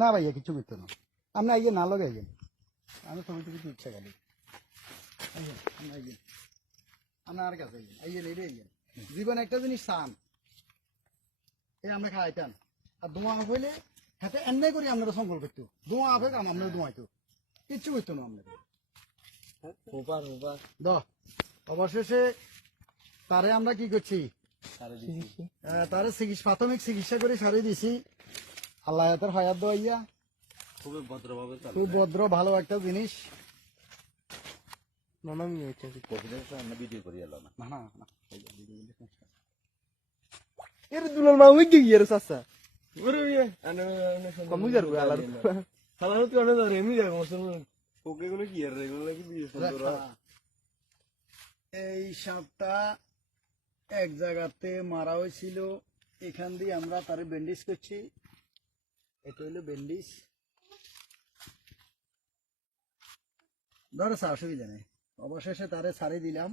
না ভাইয়া কিছু করতো না, আপনি আইয়ে না লগে আইয়েন, আমি ছবি টবি ইচ্ছা খালি আপনার কাছে আইয়েন এই আইয়েন। জীবনে একটা জিনিস চান, এই আমরা খাইতাম আর ধোঁয়া হইলে হাতে এন্নাই করি আপনারা সংকল্প করতো, ধোঁয়া হবে কাম আপনারা ধোঁয়াইতো, কিচ্ছু করতো না আপনাদের। অবশেষে তারে আমরা কি করছি, তারে প্রাথমিক চিকিৎসা করে সারিয়ে দিছি। আল্লাহ তার হায়াত দেওয়াইয়া খুব ভদ্র ভালো একটা জিনিস। এর দুলার মা ওই কি এর চাচা ওরে কম যার আলার খালানো তুই অনেক ধরে এমনি যাবো ওকে গুলো কি আর এগুলো কি এই সাপটা এক জায়গাতে মারা হয়েছিল, এখান দিয়ে আমরা তারে ব্যান্ডেজ করছি, এটা হইলো ব্যান্ডেজ। ধরে অসুবিধা নেই, অবশেষে তারে ছাড়ি দিলাম।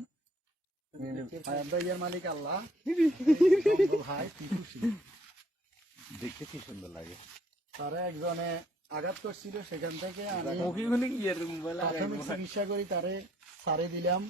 মালিক আল্লাহ ভাই কি খুশি, দেখতে কি সুন্দর লাগে। তারা একজনে আঘাত করছিল, সেখান থেকে প্রাথমিক চিকিৎসা করি তারে ছাড়ি দিলাম।